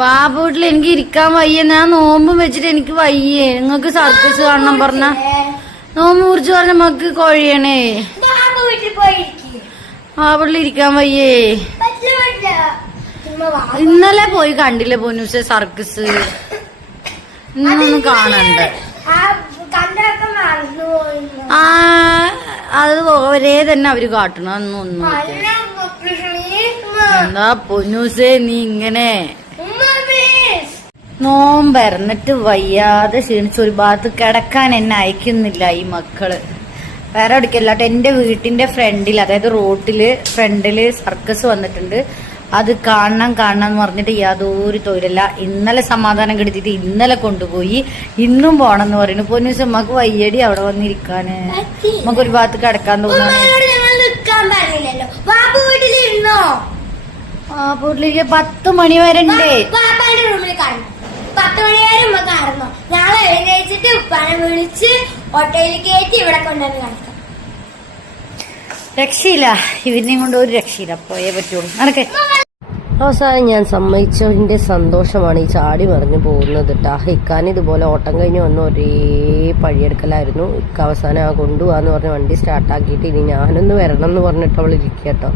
വാപ്പൂട്ടിൽ എനിക്ക് ഇരിക്കാൻ വയ്യ. ഞാൻ നോമ്പും വെച്ചിട്ട് എനിക്ക് വയ്യേ. നിങ്ങക്ക് സർക്കസ് കാണണം പറഞ്ഞ നോമ്പ് കുറിച്ച് പറഞ്ഞ മക്ക് കൊഴിയണേ. വാപ്പൂട്ടിൽ ഇരിക്കാൻ വയ്യേ. ഇന്നലെ പോയി കണ്ടില്ലേ പൊന്നൂസെ സർക്കസ്? ഇന്നൊന്നും കാണണ്ട്. അത് ഒരേ തന്നെ അവര് കാട്ടണം. ഒന്നും എന്താ പൊന്നൂസേ നീ ഇങ്ങനെ നോമ്പരന്നിട്ട് വയ്യാതെ ക്ഷീണിച്ച് ഒരു ഭാഗത്ത് കിടക്കാൻ എന്നെ അയക്കുന്നില്ല ഈ മക്കള്. വേറെ എവിടേക്കല്ലാട്ടെ എന്റെ വീട്ടിന്റെ ഫ്രണ്ടിൽ, അതായത് റോട്ടില് ഫ്രണ്ടില് സർക്കസ് വന്നിട്ടുണ്ട്. അത് കാണണം എന്ന് പറഞ്ഞിട്ട് യാതൊരു തൊഴിലല്ല. ഇന്നലെ സമാധാനം കെടുത്തിട്ട് ഇന്നലെ കൊണ്ടുപോയി. ഇന്നും പോണെന്ന് പറയുന്നു. പൊന്നൂസ് നമ്മക്ക് വയ്യടി അവിടെ വന്നിരിക്കാന്. നമുക്ക് ഒരു ഭാഗത്ത് കിടക്കാൻ തോന്നാണ്. വീട്ടിലേക്ക് 10 മണി വരെ ഉണ്ട്. 10 മണി വരെ ഉമ്മ കാണുന്നു. നാളെ എഴുന്നേച്ചിട്ട് ഉപ്പാനെ വിളിച്ച് ഹോട്ടലിൽ കയറ്റി ഇവിടെ കൊണ്ടുവന്ന് കിടക്കാം. രക്ഷയില്ല, ഇവരിനെയും കൊണ്ട് ഒരു രക്ഷയില്ല. പോയേ പറ്റുള്ളൂ. നടക്കേ. അവസാനം ഞാൻ സമ്മതിച്ചതിന്റെ സന്തോഷമാണ് ഈ ചാടി മറിഞ്ഞു പോകുന്നത് കേട്ടാ. ഇക്കാൻ ഇതുപോലെ ഓട്ടം കഴിഞ്ഞ് വന്ന് ഒരേ പഴിയെടുക്കലായിരുന്നു. ഇക്ക അവസാനം കൊണ്ടുപോകാന്ന് പറഞ്ഞ വണ്ടി സ്റ്റാർട്ടാക്കിയിട്ട് ഇനി ഞാനൊന്ന് വരണം എന്ന് പറഞ്ഞിട്ട് അവൾ ഇരിക്കുക കേട്ടോ.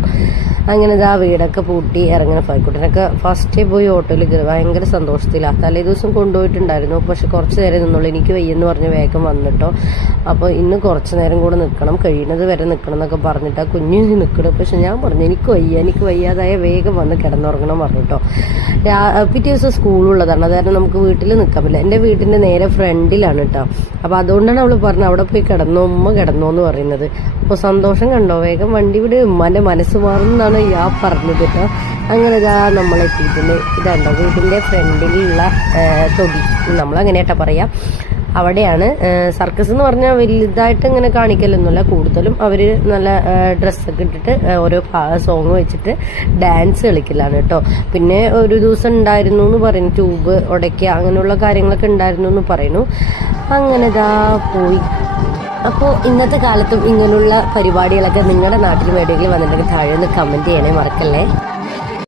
അങ്ങനെ ഇതാ വീടൊക്കെ പൂട്ടി ഇറങ്ങുന്ന ഫൈക്കുട്ടനൊക്കെ ഫസ്റ്റേ പോയി ഓട്ടോയിൽ കയറി ഭയങ്കര സന്തോഷത്തിലാണ്. തലേ ദിവസം കൊണ്ടുപോയിട്ടുണ്ടായിരുന്നു. പക്ഷെ കുറച്ച് നേരം നിന്നുള്ളൂ. എനിക്ക് വയ്യെന്ന് പറഞ്ഞ് വേഗം വന്നിട്ടോ. അപ്പോൾ ഇന്ന് കുറച്ച് നേരം കൂടെ നിൽക്കണം, കഴിയുന്നത് വരെ നിൽക്കണം എന്നൊക്കെ പറഞ്ഞിട്ടാ കുഞ്ഞു നിൽക്കണം. പക്ഷെ ഞാൻ പറഞ്ഞു എനിക്ക് വയ്യാതായ വേഗം വന്ന് കിടന്നുറങ്ങണം പറഞ്ഞിട്ടോ. പിറ്റേ ദിവസം സ്കൂളുള്ളതാണ്. അത് കാരണം നമുക്ക് വീട്ടിൽ നിൽക്കാൻ പറ്റില്ല. എൻ്റെ വീട്ടിൻ്റെ നേരെ ഫ്രണ്ടിലാണ് കേട്ടോ. അപ്പോൾ അതുകൊണ്ടാണ് അവൾ പറഞ്ഞത് അവിടെ പോയി കിടന്നോ, ഉമ്മ കിടന്നോ എന്ന് പറയുന്നത്. അപ്പോൾ സന്തോഷം കണ്ടോ, വേഗം വണ്ടി വിട്, ഉമ്മാൻ്റെ മനസ്സ് മാറുന്നതാണ് പറഞ്ഞത് കേട്ടോ. അങ്ങനെ ഇതാ നമ്മളെത്തിയിട്ടുണ്ട്. ഇതാണ്ടോ വീട്ടിൻ്റെ ഫ്രണ്ടിലുള്ള തൊടി, നമ്മളങ്ങനെ കേട്ടോ പറയാം. അവിടെയാണ് സർക്കസ് എന്ന് പറഞ്ഞാൽ വലുതായിട്ട് ഇങ്ങനെ കാണിക്കലൊന്നുമില്ല. കൂടുതലും അവർ നല്ല ഡ്രസ്സൊക്കെ ഇട്ടിട്ട് ഓരോ സോങ് വെച്ചിട്ട് ഡാൻസ് കളിക്കലാണ് കേട്ടോ. പിന്നെ ഒരു ദിവസം ഉണ്ടായിരുന്നു എന്ന് പറയുന്നു, ട്യൂബ് ഉടയ്ക്കുക അങ്ങനെയുള്ള കാര്യങ്ങളൊക്കെ ഉണ്ടായിരുന്നു എന്ന് പറയുന്നു. അങ്ങനെ ഇതാ പോയി. അപ്പോൾ ഇന്നത്തെ കാലത്തും ഇങ്ങനെയുള്ള പരിപാടികളൊക്കെ നിങ്ങളുടെ നാട്ടിലും എവിടെയെങ്കിലും വന്നിട്ടുണ്ടെങ്കിൽ താഴെ ഒന്ന് കമൻറ്റ് ചെയ്യണേ, മറക്കല്ലേ.